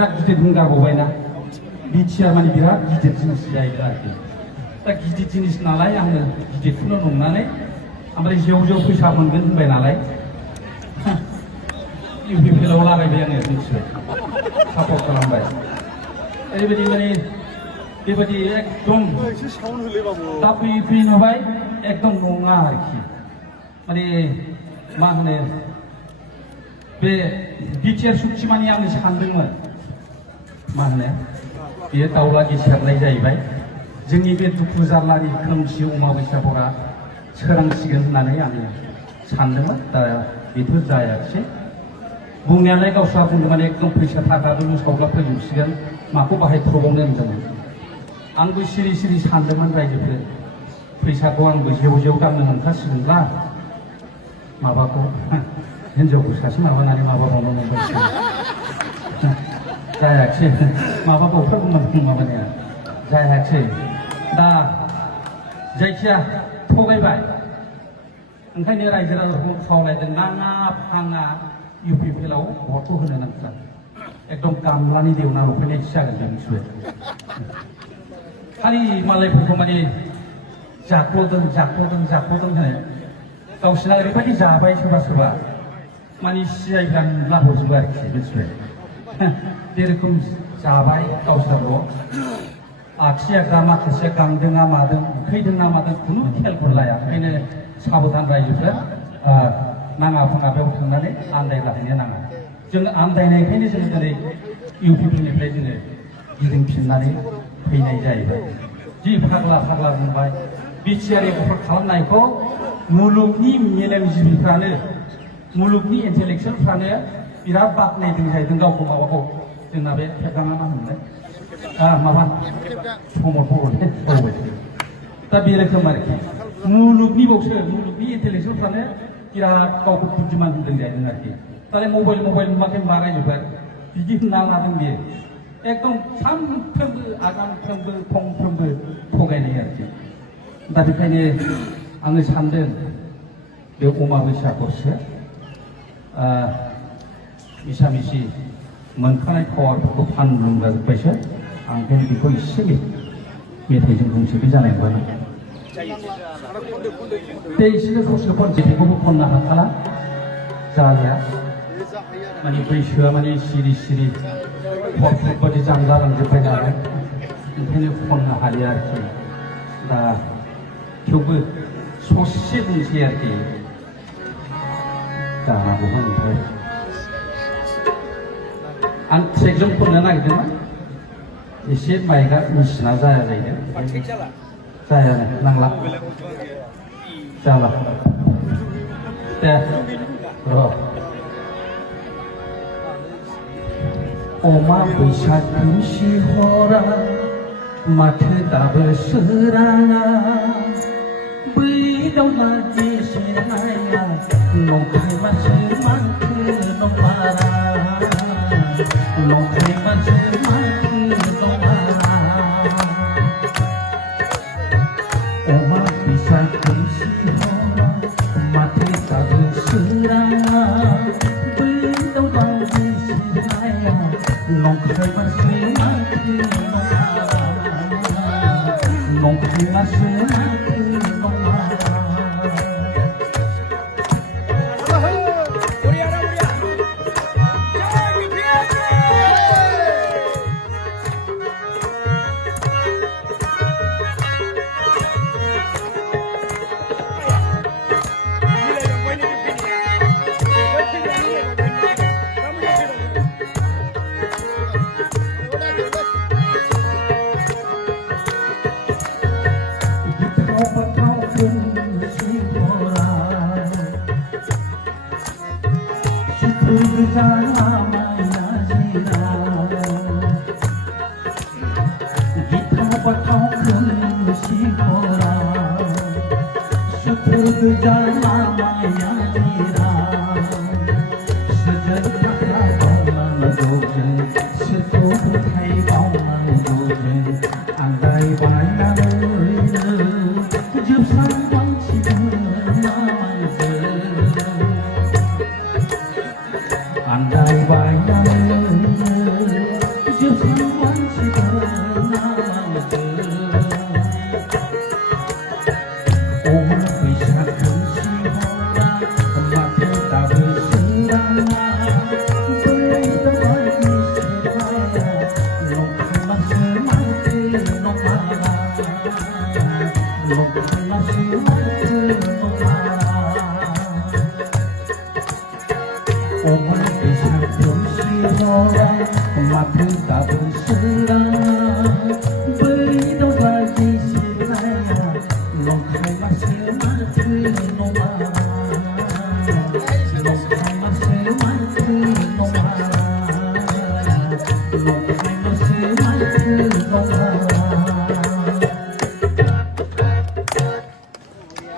बिराद गिदिर बुंगारबावबायना बिटिआर माने बिराद गिदिर जिनिस जाहैदों आरोखि दा गिदिर जिनिस नालाय आङो गिदिरखौनो नंनानै ओमफ्राय जेव फैसा मोनगोन होनबाय नालाय इउपिपिएलआव लागायबाय आङो मिथिबाय सापर्ट खालामबाय ओरैबायदि माने बेबायदि एकदम दा फैयै नुबाय एकदम नङा आरोखि माने मा होनो बे बिटिआर सुक्ति माने आङो सानदोंमोन मा होनो बेयो दाउला गेसेरनाय जाहैबाय जोंनि बे दुखु जारलानि खोमसि अमाबैसा हरा सोरांसिगोन होननानै आङो सानदोंमोन दा बेथ' जायाखिसै बुंनायालाय गावस्रा बुंदों माने एकदम फैसा थाखाबो लुसावब्ला फोजोबसिगोन माखौ बाहायथ्रबावनो होनदोंमोन आंबो सिरि सानदोंमोन रायजोफोर फैसाखौ आंबो जेव दांनो मोनखासिगोनब्ला माबाखौ हिन्जावखौ सासे माबानानै माबाबावनो मोनबायसिगोन जायाखिसै माबा बावथारगौमोन माबानाया जायाखिसै दा जायखिया थगायबाय ओंखायनो रायजो राजाखौ खावलायदों नाङा फाङा इउपिपिएलआव भटखौ होनो नांथार एकदम गामलानि देवना लफैनायसो जागोन जों मिथिबाय खालि मालायफोरखौ माने जाख्ल'दों होनो गावसिना ओरैबायदि जाबाय सोरबा माने सिआइफ्रा नुला हरजोबो आरोखि मिथिबाय बे रोखोम जाबाय गावसोरल' आखिया माखासेया गांदोंना मादों उखैदोंना मादों खुनु खेलखौ लाया ओंखायनो साबधान रायजोफ्रा नाङा फाङा बेयाव थांनानै आन्दायलाहैनो नाङा जों आन्दायनायखायनो जों दिनै इउपिपिएलनिफ्राय जोङो गिदिंफिननानै फैनाय जाहैबाय जि फाग्ला बुंबाय बिटिआर एगफोर खालामनायखौ मुलुगनि मेलेमजिबिफ्रानो मुलुगनि इन्टेलेक्सुयेलफ्रानो बिराद बाख्नायदों जाहैदों गावखौ माबाखौ जोंना बे खेबगाङा मा होनोमोनलाय माबा प्रमद दा बे रोखोम आरोखि मुलुगनि इन्टेलेक्सुयेलफ्रानो बिराद गावखौ बुद्धिमान होनदों जाहैदों आरोखि दालाय मबाइल नुवाखै मा रायजोफोर बिदि होनना लादों बेयो एकदम सानफ्रोमबो आगानफ्रोमबो फंफ्रोमबो थगायनाय आरोखि दा बेखायनो आङो सानदों बे अमाबैसाखौसो मिसामिसि मोनखानाय पावारफोरखौ फानलुंगाजोब्बायसो आं ओंखायनो बेखौ एसे मेथाइजों बुंसोबो जानाय नङा दै एसे ससे खनसे बेखौबो खननो हाखाला जालिया माने बैसोआ माने सिरि बायदि जांलालांजोब्बाय नालाय ओंखायनो खननो हालिया आरोखि दा थेवबो ससे बुंसै आरोखि जानांगौमोन ओमफ्राय आं ट्रेकजों खननो नागिरदोंमोन एसे माइकआ मिसिना जाया जाहैदों जाया नांला जाला दे र' अमाबैसा खोमसि हरा माथो दाबो सोराङा बै दाउला गेसेरनाया नंखाय माथो माथो नंमारा नंखाय माथो माथो नंमारा अमाबैसा खोमसि हरा माथो दाबो सोराङा बै दाउला गेसेरनाया नंखाय माथो माथो नंमारा नंखाय माथो माथो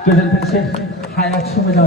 गोजोनथोंसै हाया समायना